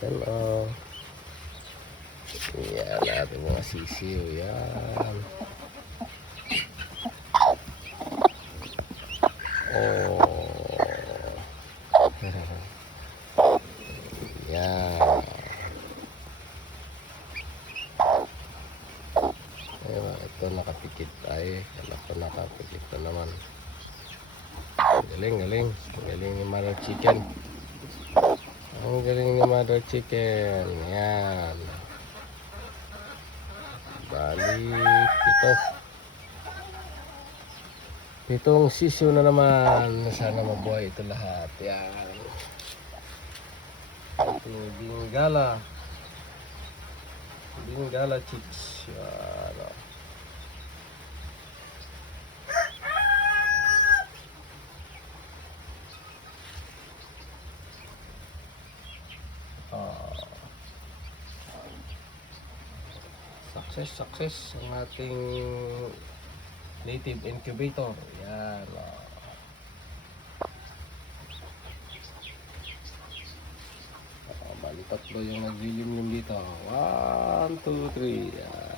Yan o. Yan natin mga sisiyo. Yan. Oh. Yan. Ayun, ito nakapikit tayo. Wala pa nakapikit na naman. Galing, galing. Galing ni Mother Chicken. Ang galing ni Mother Chicken. Yan. Bali, pitong sisiyo na naman. Sana mabuhay ito lahat. Yan. Ating Bingala. Bingala chicks. Yan. Success ang ating native incubator. Yan. Bali tatlo yung nag-yum dito. 1, 2, 3. Yan.